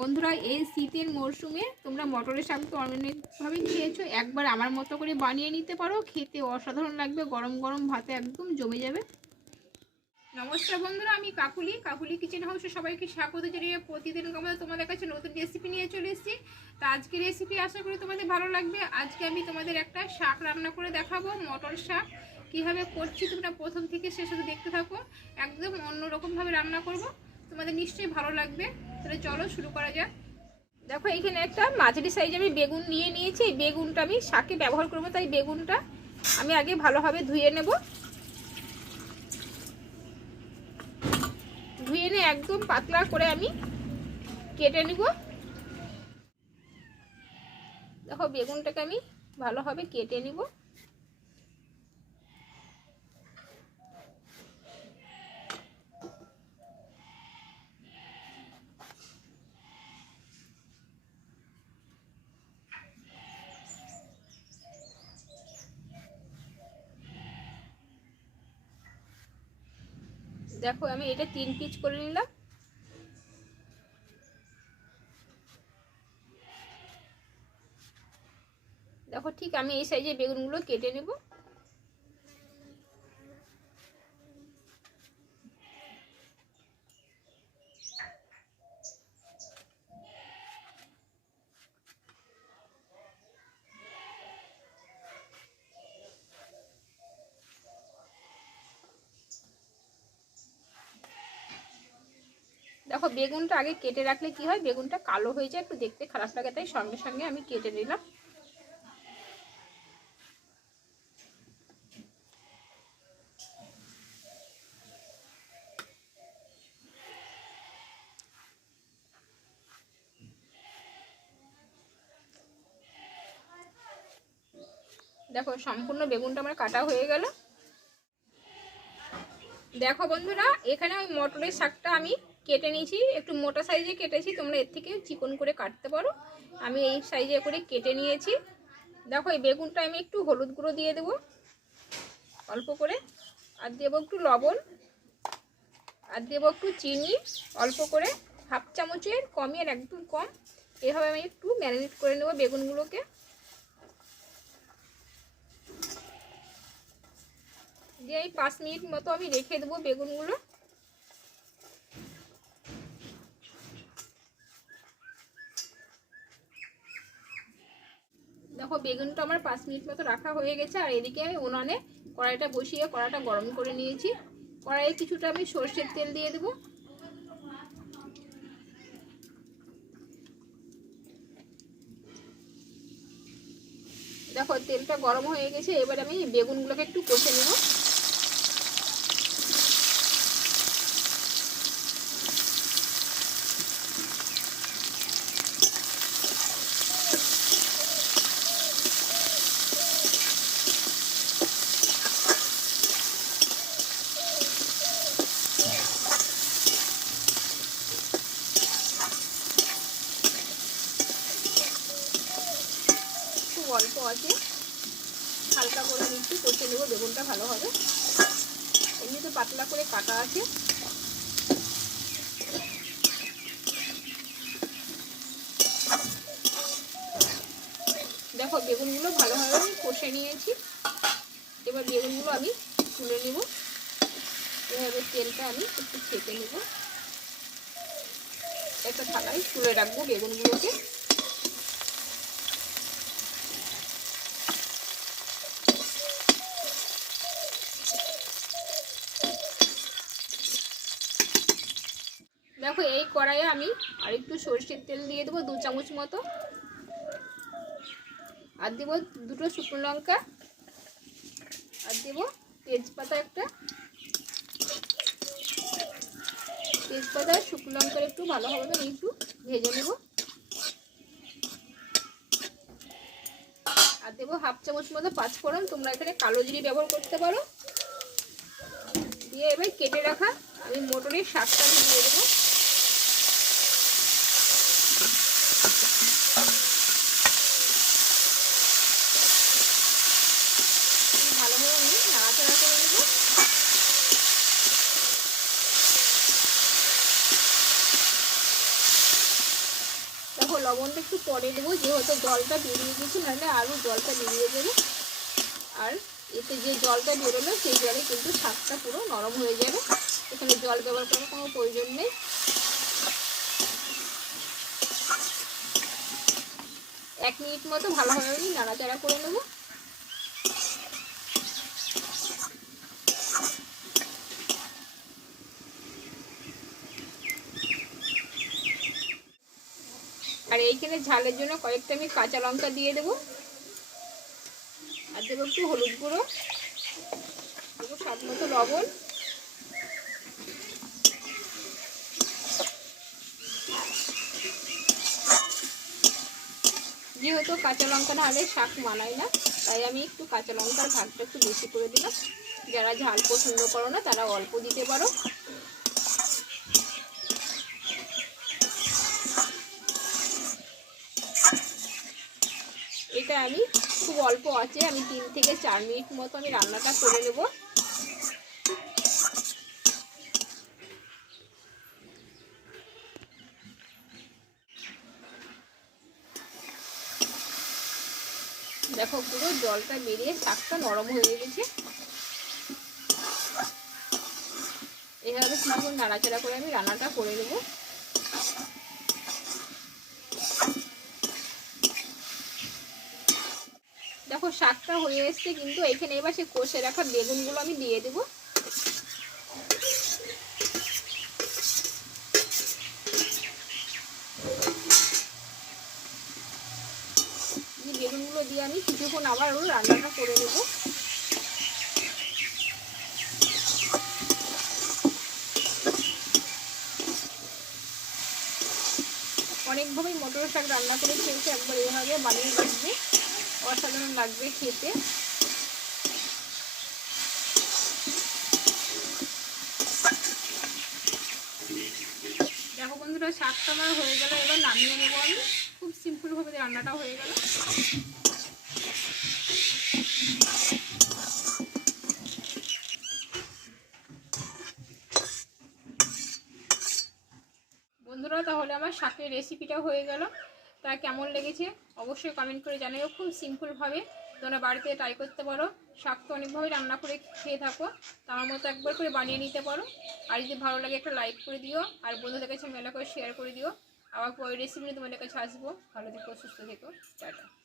বন্ধুরা, এই শীতের মরশুমে তোমরা মটরের শাক তো অনেকভাবে খেয়েছো। একবার আমার মতো করে বানিয়ে নিতে পারো, খেতে অসাধারণ লাগবে, গরম গরম ভাতে একদম জমে যাবে। নমস্কার বন্ধুরা, আমি কাকুলি। কাকুলি কিচেন হাউসে সবাইকে স্বাগত জানিয়ে প্রতিদিন আমরা তোমাদের কাছে নতুন রেসিপি নিয়ে চলে এসেছি। তো আজকে রেসিপি আশা করি তোমাদের ভালো লাগবে। আজকে আমি তোমাদের একটা শাক রান্না করে দেখাবো, মটর শাক। কীভাবে করছি তোমরা প্রথম থেকে শেষ অবধি দেখতে থাকো। একদম অন্যরকমভাবে রান্না করব। তোমাদের নিশ্চয়ই ভালো লাগবে। তাহলে চলো শুরু করা যাক। দেখো এখানে একটা মাঝারি সাইজে আমি বেগুন নিয়ে নিয়েছি। এই বেগুনটা আমি শাকে ব্যবহার করব, তাই বেগুনটা আমি আগে ভালোভাবে ধুয়ে নেব। ধুয়ে নিয়ে একদম পাতলা করে আমি কেটে নিব। দেখো, বেগুনটাকে আমি ভালোভাবে কেটে নিব। দেখো, আমি এটা তিন পিচ করে নিলাম। দেখো, ঠিক আমি এই সাইজে বেগুনগুলো কেটে নেব। দেখো, বেগুনটা আগে কেটে রাখলে কি হয়? বেগুনটা কালো হয়ে যায়, একটু দেখতে খারাপ লাগে, তাই সঙ্গে সঙ্গে আমি কেটে নিলাম। দেখো, সম্পূর্ণ বেগুনটা আমার কাটা হয়ে গেল। দেখো বন্ধুরা, এখানে ওই মটরের শাকটা আমি কেটে নিয়েছি। একটু মোটা সাইজে কেটেছি, তোমরা এর থেকে চিকন করে কাটতে পারো। আমি এই সাইজে করে কেটে নিয়েছি। দেখো, এই বেগুনটা আমি একটু হলুদ গুঁড়ো দিয়ে দেবো, অল্প করে। আর দেবো একটু লবণ, আর দেবো একটু চিনি, অল্প করে। হাফ চামচের কমই আর একদম কম। এভাবে আমি একটু ম্যারিনেট করে নেব বেগুনগুলোকে। দিয়ে এই পাঁচ মিনিট মতো আমি রেখে দেবো বেগুনগুলো। দেখো, বেগুনটা আমার পাঁচ মিনিট মতো রাখা হয়ে গেছে, আর এদিকে আমি উনানে কড়াইটা বসিয়ে কড়াইটা গরম করে নিয়েছি। কড়াইয়ে কিছুটা আমি সর্ষের তেল দিয়ে দেবো। দেখো, তেলটা গরম হয়ে গেছে, এবার আমি বেগুনগুলোকে একটু কষে নেব খুব অল্প আছে। হালকা করে নিচ্ছি কষে নেব, বেগুনটা ভালো হবে। এমনিতে পাতলা করে কাটা আছে। দেখো, বেগুনগুলো ভালোভাবে আমি কষে নিয়েছি। এবার বেগুনগুলো আমি তুলে নেব। এভাবে তেলটা আমি একটু ছেঁকে নেব। একটা থালায় তুলে রাখব বেগুনগুলোকে। দেখো এই কড়াইয়ে আমি আর একটু সরষের তেল দিয়ে দেবো দু চামচ মতো। আর দেবো দুটো শুকনো লঙ্কা। আর দেবো তেজপাতা একটা। তেজপাতা শুকনো লঙ্কার একটু ভালোভাবে আমি একটু ভেজে নেব। আর দেবো হাফ চামচ মতো পাঁচফোড়ন। তোমরা এখানে কালো জিরি ব্যবহার করতে পারো। দিয়ে এবার কেটে রাখা আমি মোটরের শাকটা দিয়ে দেবো ভালোভাবে আমি নাড়াচাড়া করে নেব দেখো লবণটা একটু পরে নেব যেহেতু জলটা বেরিয়ে গেছে, নাহলে আরও জলটা বেরিয়ে যাবে। আর এতে যে জলটা বেরোলো, সেই জলে কিন্তু শাকটা পুরো নরম হয়ে যাবে। এখানে জল ব্যবহার করার কোনো প্রয়োজন নেই। এক মিনিট মতো ভালোভাবে নাড়াচাড়া করে নেব। আর এইখানে ঝালের জন্য কয়েকটা আমি কাঁচা লঙ্কা দিয়ে দেবো। আর দেবো একটু হলুদ গুঁড়ো, দেবো স্বাদ মতো লবণ। যেহেতু কাঁচা লঙ্কা ঢালে শাক মানায় না, তাই আমি একটু কাঁচা লঙ্কার ভাগটা একটু বেশি করে দিলাম। যারা ঝাল পছন্দ করো না, তারা অল্প দিতে পারো। এটা আমি খুব অল্প আছে, আমি তিন থেকে চার মিনিট মতো আমি রান্নাটা করে নেব। দেখো পুরো জলটা বেরিয়ে শাকটা নরম হয়ে গেছে। এভাবে কিছুক্ষণ নাড়াচাড়া করে আমি রান্নাটা করে নেব। শাকটা হয়ে এসছে, কিন্তু এখানে এবার সে কষে রাখা বেগুনগুলো আমি দিয়ে দেবো। বেগুনগুলো দিয়ে আমি কিছুক্ষণ আবার রান্নাটা করে নেব। অনেকভাবেই মটর শাক রান্না করে খেয়েছে, একবার এভাবে বানিয়ে দেখবে অসাধারণ লাগবে খেতে। দেখো বন্ধুরা শাকটা আমার হয়ে গেল। এবার নামিয়ে নেব আমি। খুব সিম্পলভাবে রান্নাটা হয়ে গেল। বন্ধুরা, তাহলে আমার শাকের রেসিপিটা হয়ে গেল। তা কেমন লেগেছে? অবশ্যই কমেন্ট করে জানিও, খুব সিম্পলভাবে তোমরা বাড়িতে ট্রাই করতে পারো। শাক তো অনেকভাবে রান্না করে খেয়ে থাকো। তো আমার মতো একবার করে বানিয়ে নিতে পারো। আর যদি ভালো লাগে একটা লাইক করে দিও। আর বন্ধুদের কাছে মেলা করে শেয়ার করে দিও। আবার পরের রেসিপি নিয়ে তোমাদের কাছে আসব। ভালো থেকো, সুস্থ থেকো। টাটা।